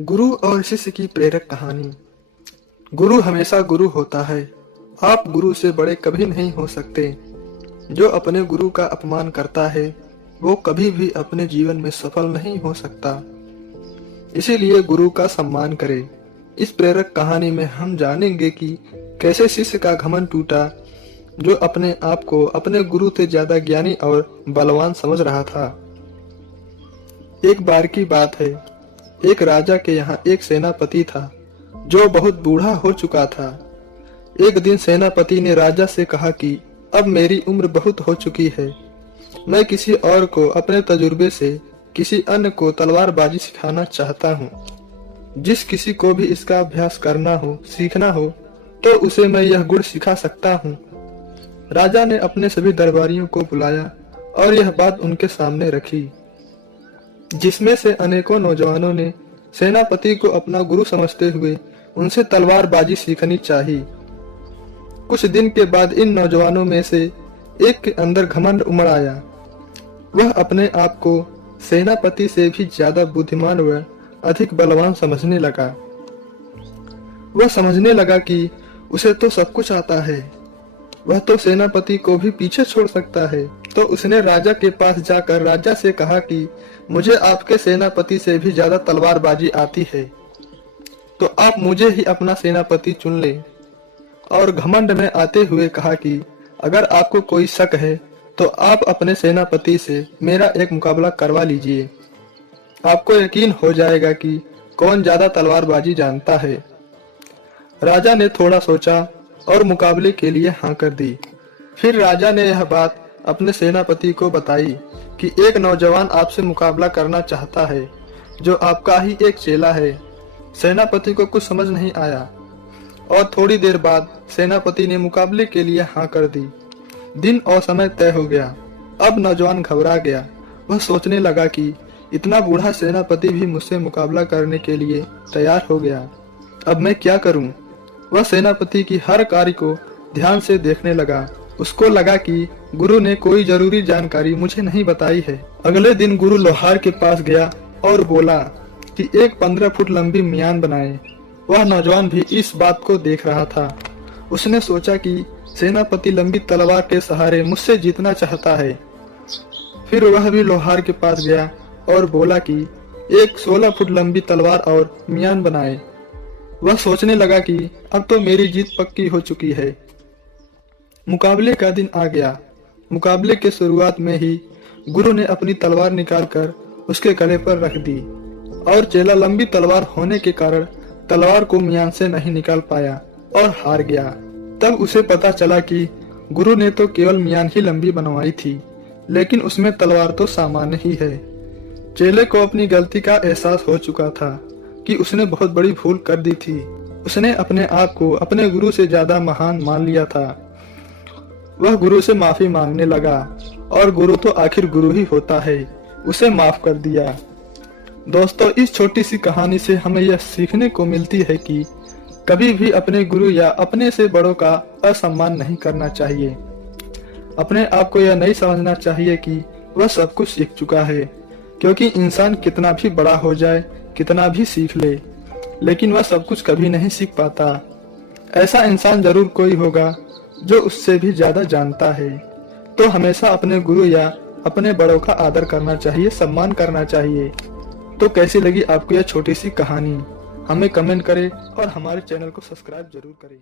गुरु और शिष्य की प्रेरक कहानी। गुरु हमेशा गुरु होता है। आप गुरु से बड़े कभी नहीं हो सकते। जो अपने गुरु का अपमान करता है वो कभी भी अपने जीवन में सफल नहीं हो सकता। इसीलिए गुरु का सम्मान करें। इस प्रेरक कहानी में हम जानेंगे कि कैसे शिष्य का घमंड टूटा, जो अपने आप को अपने गुरु से ज्यादा ज्ञानी और बलवान समझ रहा था। एक बार की बात है, एक राजा के यहाँ एक सेनापति था जो बहुत बूढ़ा हो चुका था। एक दिन सेनापति ने राजा से कहा कि अब मेरी उम्र बहुत हो चुकी है, मैं किसी और को अपने तजुर्बे से किसी अन्य को तलवारबाजी सिखाना चाहता हूँ। जिस किसी को भी इसका अभ्यास करना हो, सीखना हो, तो उसे मैं यह गुण सिखा सकता हूँ। राजा ने अपने सभी दरबारियों को बुलाया और यह बात उनके सामने रखी, जिसमें से अनेकों नौजवानों ने सेनापति को अपना गुरु समझते हुए उनसे तलवारबाजी सीखनी चाहिए। कुछ दिन के बाद इन नौजवानों में से एक के अंदर घमंड उमड़ आया। वह अपने आप को सेनापति से भी ज्यादा बुद्धिमान व अधिक बलवान समझने लगा। वह समझने लगा कि उसे तो सब कुछ आता है, वह तो सेनापति को भी पीछे छोड़ सकता है। तो उसने राजा के पास जाकर राजा से कहा कि मुझे आपके सेनापति से भी ज्यादा तलवारबाजी आती है, तो आप मुझे ही अपना सेनापति चुन लें। और घमंड में आते हुए कहा कि अगर आपको कोई शक है तो आप अपने सेनापति से मेरा एक मुकाबला करवा लीजिए, आपको यकीन हो जाएगा कि कौन ज्यादा तलवारबाजी जानता है। राजा ने थोड़ा सोचा और मुकाबले के लिए हाँ कर दी। फिर राजा ने यह बात अपने सेनापति को बताई कि एक नौजवान आपसे मुकाबला करना चाहता है, जो आपका ही एक चेला है। सेनापति को कुछ समझ नहीं आया और थोड़ी देर बाद सेनापति ने मुकाबले के लिए हाँ कर दी। दिन और समय तय हो गया। अब नौजवान घबरा गया। वह सोचने लगा कि इतना बूढ़ा सेनापति भी मुझसे मुकाबला करने के लिए तैयार हो गया, अब मैं क्या करूं? वह सेनापति की हर कार्य को ध्यान से देखने लगा। उसको लगा कि गुरु ने कोई जरूरी जानकारी मुझे नहीं बताई है। अगले दिन गुरु लोहार के पास गया और बोला कि एक 15 फुट लंबी मियान बनाए। वह नौजवान भी इस बात को देख रहा था। उसने सोचा कि सेनापति लंबी तलवार के सहारे मुझसे जीतना चाहता है। फिर वह भी लोहार के पास गया और बोला कि एक 16 फुट लंबी तलवार और मियान बनाए। वह सोचने लगा कि अब तो मेरी जीत पक्की हो चुकी है। मुकाबले का दिन आ गया। मुकाबले के शुरुआत में ही गुरु ने अपनी तलवार निकालकर उसके गले पर रख दी और चेला लंबी तलवार होने के कारण तलवार को मियान से नहीं निकाल पाया और हार गया। तब उसे पता चला कि गुरु ने तो केवल मियान ही लंबी बनवाई थी, लेकिन उसमें तलवार तो सामान्य ही है। चेले को अपनी गलती का एहसास हो चुका था कि उसने बहुत बड़ी भूल कर दी थी। उसने अपने आप को अपने गुरु से ज्यादा महान मान लिया था। वह गुरु से माफी मांगने लगा और गुरु तो आखिर गुरु ही होता है, उसे माफ कर दिया। दोस्तों, इस छोटी सी कहानी से हमें यह सीखने को मिलती है कि कभी भी अपने गुरु या अपने से बड़ों का असम्मान नहीं करना चाहिए। अपने आप को यह नहीं समझना चाहिए कि वह सब कुछ सीख चुका है, क्योंकि इंसान कितना भी बड़ा हो जाए, कितना भी सीख ले, लेकिन वह सब कुछ कभी नहीं सीख पाता। ऐसा इंसान जरूर कोई होगा जो उससे भी ज्यादा जानता है। तो हमेशा अपने गुरु या अपने बड़ों का आदर करना चाहिए, सम्मान करना चाहिए। तो कैसी लगी आपको यह छोटी सी कहानी? हमें कमेंट करें और हमारे चैनल को सब्सक्राइब जरूर करें।